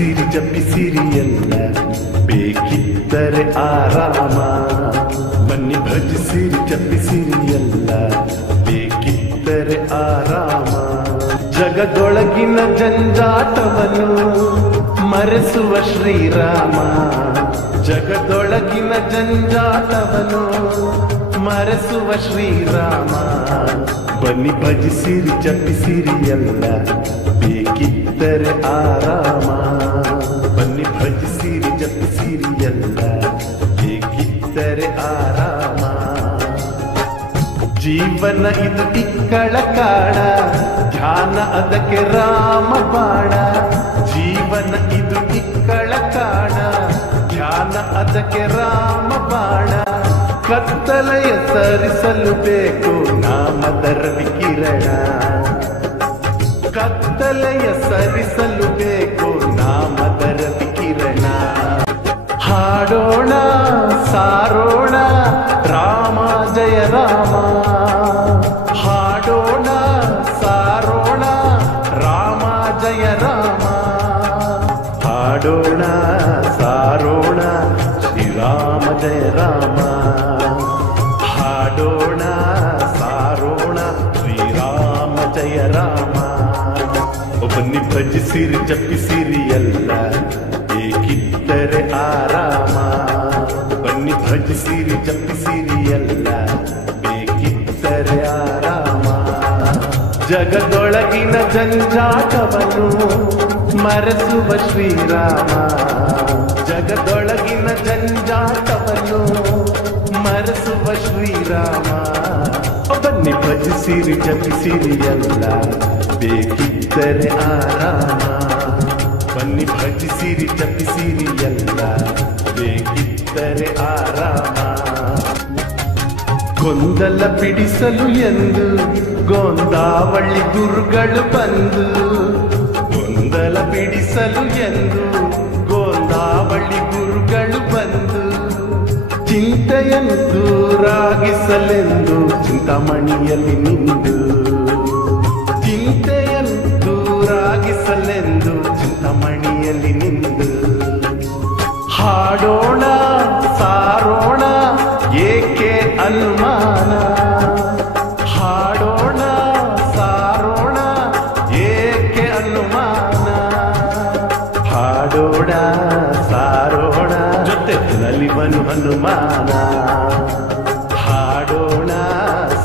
ಭಜಿಸಿರಿ ಜಪಿಸಿರಿ ಎಲ್ಲ ಬೇಕಿದ್ದರೆ ಆರಾಮ. ಬನ್ನಿ ಭಜಿಸಿರಿ ಜಪಿಸಿರಿ ಎಲ್ಲ ಬೇಕಿದ್ದರೆ ಆರಾಮ. ಜಗದೊಳಗಿನ ಜಂಜಾಟವನ್ನು ಮರೆಸುವ ಶ್ರೀರಾಮ. ಜಗದೊಳಗಿನ ಜಂಜಾಟವನ್ನು ಮರೆಸುವ ಶ್ರೀರಾಮ. ಬನ್ನಿ ಭಜಿಸಿರಿ ಜಪಿಸಿರಿ ಎಲ್ಲ ಬೇಕಿದ್ದರೆ ಆರಾಮ. ಬನ್ನಿ ಭಜಿಸಿರಿ ಜಪಿಸಿರಿ ಎಲ್ಲ ಬೇಕಿದ್ದರೆ ಆರಾಮ. ಜೀವನ ಇದು ಇಕ್ಕಳ ಕಾಣ, ಧ್ಯಾನ ಅದಕ್ಕೆ ರಾಮ ಬಾಣ. ಜೀವನ ಇದು ಇಕ್ಕಳ ಕಾಣ, ಧ್ಯಾನ ಅದಕ್ಕೆ ರಾಮ ಬಾಣ. ಕತ್ತಲೆಯ ಸರಿಸಲು ಬೇಕು ನಾಮದ ರವಿಕಿರಣ. ಕತ್ತಲೆಯ ಸರಿಸಲು ಬೇಕು ನಾಮದ ರವಿಕಿರಣ. ಹಾಡೋಣ ಸಾರೋಣ ರಾಮ ಜಯ ರಾಮ. ಹಾಡೋಣ ಸಾರೋಣ ರಾಮ ಜಯ ರಾಮ. ಹಾಡೋಣ ಸಾರೋಣ ಶ್ರೀರಾಮ ಜಯ ರಾಮ. ಹಾಡೋಣ ಸಾರೋಣ ಶ್ರೀರಾಮ ಜಯ ರಾಮ. ಬನ್ನಿ ಭಜಿಸಿರಿ ಜಪಿಸಿರಿ ಎಲ್ಲ ಬೇಕಿದ್ದರೆ ಆರಾಮ. ಬನ್ನಿ ಭಜಿಸಿರಿ ಜಪಿಸಿರಿ ಎಲ್ಲ ಬೇಕಿದ್ದರೆ ಆರಾಮ. ಜಗದೊಳಗಿನ ಜಂಜಾಟವನ್ನು ಮರೆಸುವ ಶ್ರೀರಾಮ. ಜಗದೊಳಗಿನ ಜಂಜಾಟವನ್ನು ಮರೆಸುವ ಶ್ರೀರಾಮ. ಬನ್ನಿ ಭಜಿಸಿರಿ ಜಪಿಸಿರಿ ಎಲ್ಲ ಬೇಕಿದ್ದರೆ ಆರಾಮ. ಬನ್ನಿ ಭಜಿಸಿರಿ ಜಪಿಸಿರಿ ಎಲ್ಲ ಬೇಕಿದ್ದರೆ ಆರಾಮ. ಗೊಂದಲ ಬಿಡಿಸಲು ಎಂದು ಗೋಂದಾವಳ್ಳಿ ಗುರುಗಳು ಬಂದು. ಗೊಂದಲ ಬಿಡಿಸಲು ಎಂದು ಗೋಂದಾವಳ್ಳಿ ಗುರುಗಳು ಬಂದು. ಚಿಂತೆಯನ್ನು ದೂರಾಗಿಸಲೆಂದು ಚಿಂತಾಮಣಿಯಲ್ಲಿ ನಿಂದು. ಚಿಂತೆಯನ್ನು ದೂರಾಗಿಸಲೆಂದು ಚಿಂತಾಮಣಿಯಲ್ಲಿ ನಿಂದು. ಹಾಡೋಣ ಸಾರೋಣ ಏಕೆ ಅನುಮಾನ. ಹಾಡೋಣ ಸಾರೋಣ ಏಕೆ ಅನುಮಾನ. ಹಾಡೋಣ ಸಾರೋಣ ಜೊತೆ ನಲಿವನು ಹನುಮಾನ. ಹಾಡೋಣ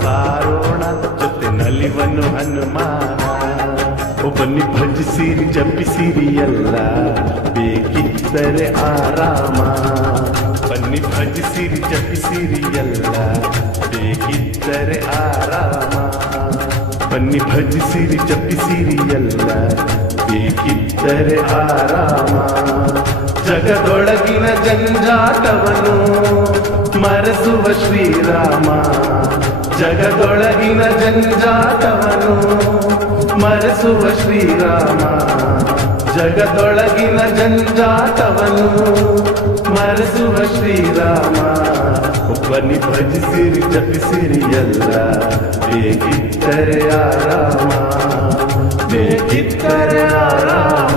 ಸಾರೋಣ ಜೊತೆ ನಲಿವನು ಹನುಮಾನ. ಬನ್ನಿ ಭಜಿಸಿರಿ ಜಪಿಸಿರಿ ಎಲ್ಲ ಬೇಕಿದ್ದರೆ ಆರಾಮ. ಬನ್ನಿ ಭಜಿಸಿರಿ ಜಪಿಸಿರಿ ಎಲ್ಲ ಬೇಕಿದ್ದರೆ ಆರಾಮ. ಬನ್ನಿ ಭಜಿಸಿರಿ ಜಪಿಸಿರಿ ಎಲ್ಲ ಬೇಕಿದ್ದರೆ ಆರಾಮ. ಜಗದೊಳಗಿನ ಜಂಜಾಟವನ್ನು ಮರೆಸುವ ಶ್ರೀರಾಮ. ಜಗದೊಳಗಿನ ಜಂಜಾಟವನ್ನು ಮರೆಸುವ ಶ್ರೀರಾಮ. ಜಗದೊಳಗಿನ ಜಂಜಾಟವನ್ನು ಮರೆಸುವ ಶ್ರೀರಾಮ. ಬನ್ನಿ ಭಜಿಸಿರಿ ಜಪಿಸಿರಿ ಎಲ್ಲ ಬೇಕಿದ್ದರೆ ಆರಾಮ. ಬೇಕಿದ್ದರೆ ಆರಾಮ.